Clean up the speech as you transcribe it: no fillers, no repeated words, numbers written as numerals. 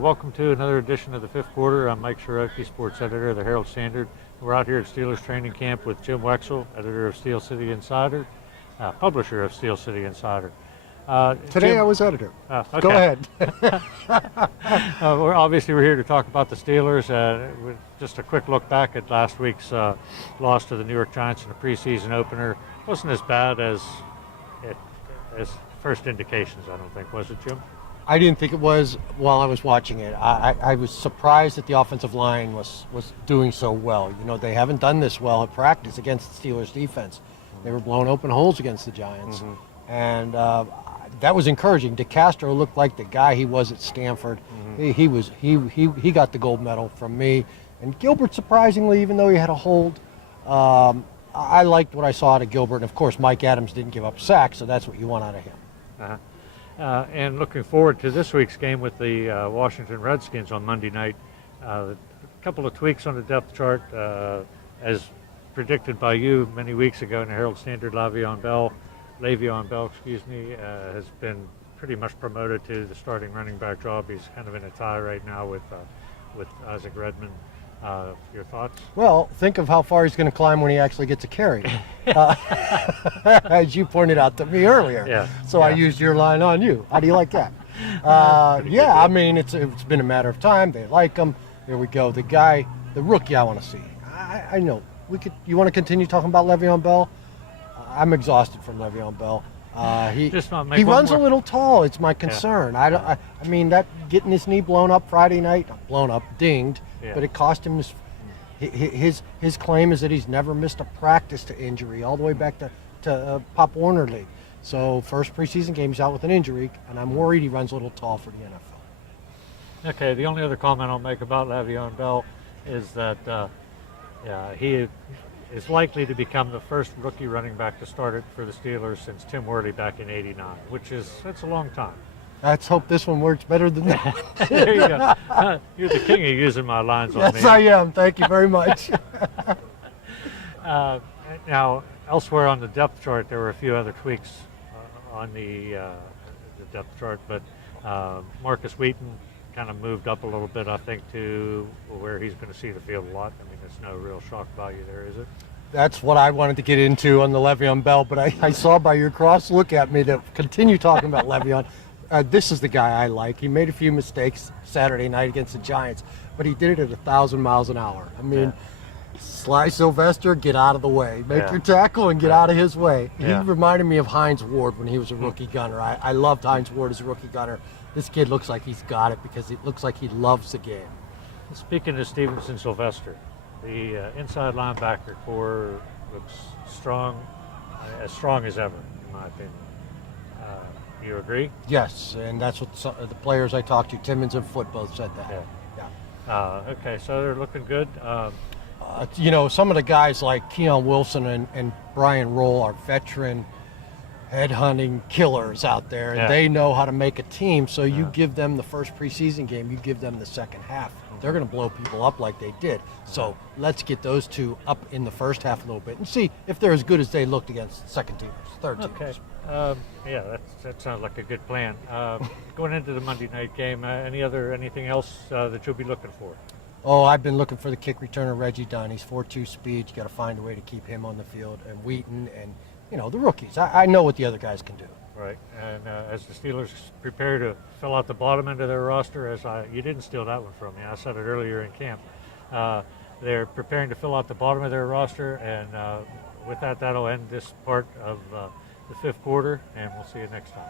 Welcome to another edition of the fifth quarter. I'm Mike Shiroki, sports editor of the Herald-Standard. We're out here at Steelers training camp with Jim Wexell, editor of Steel City Insider, publisher of Steel City Insider. Today Jim, I was editor. Okay. Go ahead. We're here to talk about the Steelers. With just a quick look back at last week's loss to the New York Giants in the preseason opener. Wasn't as bad as first indications, I don't think, was it, Jim? I didn't think it was while I was watching it. I was surprised that the offensive line was doing so well. You know, they haven't done this well at practice against the Steelers defense. They were blowing open holes against the Giants. And that was encouraging. DeCastro looked like the guy he was at Stanford. He got the gold medal from me. And Gilbert, surprisingly, even though he had a hold, I liked what I saw out of Gilbert. And of course, Mike Adams didn't give up sacks, so that's what you want out of him. And looking forward to this week's game with the Washington Redskins on Monday night. A couple of tweaks on the depth chart, as predicted by you many weeks ago in the Herald-Standard. Le'Veon Bell, has been pretty much promoted to the starting running back job. He's kind of in a tie right now with Isaac Redmond. Your thoughts? Well, think of how far he's going to climb when he actually gets a carry, as you pointed out to me earlier. Yeah. So I used your line on you. How do you like that? I mean, it's been a matter of time. They like him. Here we go. The rookie I want to see. I know. You want to continue talking about Le'Veon Bell? I'm exhausted from Le'Veon Bell. He runs a little tall. It's my concern. I mean, that getting his knee blown up Friday night, dinged. Yeah. But it cost him his claim is that he's never missed a practice to injury, all the way back to Pop Warner League. So first preseason game, he's out with an injury, and I'm worried he runs a little tall for the NFL. Okay, the only other comment I'll make about Le'Veon Bell is that he is likely to become the first rookie running back to start it for the Steelers since Tim Worley back in '89, that's a long time. Let's hope this one works better than that. There you go. You're the king of using my lines on me. Yes, I am. Thank you very much. Now, elsewhere on the depth chart, there were a few other tweaks on the depth chart, but Marcus Wheaton kind of moved up a little bit, I think, to where he's going to see the field a lot. I mean, there's no real shock value there, is it? That's what I wanted to get into on the Le'Veon Bell, but I saw by your cross look at me to continue talking about Le'Veon. This is the guy I like. He made a few mistakes Saturday night against the Giants, but he did it at 1,000 miles an hour. I mean, Sly Sylvester, get out of the way. Make your tackle and get out of his way. He reminded me of Hines Ward when he was a rookie gunner. I loved Hines Ward as a rookie gunner. This kid looks like he's got it because it looks like he loves the game. Speaking of Stevenson Sylvester, the inside linebacker core looks strong as ever, in my opinion. You agree? Yes, and that's what the players I talked to, Timmons and Foote, both said that. Okay, so they're looking good. Some of the guys like Keon Wilson and Brian Roll are veteran headhunting killers out there, and they know how to make a team. So you give them the first preseason game, you give them the second half. They're going to blow people up like they did. So let's get those two up in the first half a little bit and see if they're as good as they looked against second teamers, third teamers. Okay. That sounds like a good plan. Going into the Monday night game, anything else that you'll be looking for? Oh, I've been looking for the kick returner, Reggie Dunn. He's 4.2 speed. You got to find a way to keep him on the field. And Wheaton and, the rookies. I know what the other guys can do. Right. And as the Steelers prepare to fill out the bottom end of their roster, you didn't steal that one from me. I said it earlier in camp. They're preparing to fill out the bottom of their roster, and with that'll end this part of the fifth quarter, and we'll see you next time.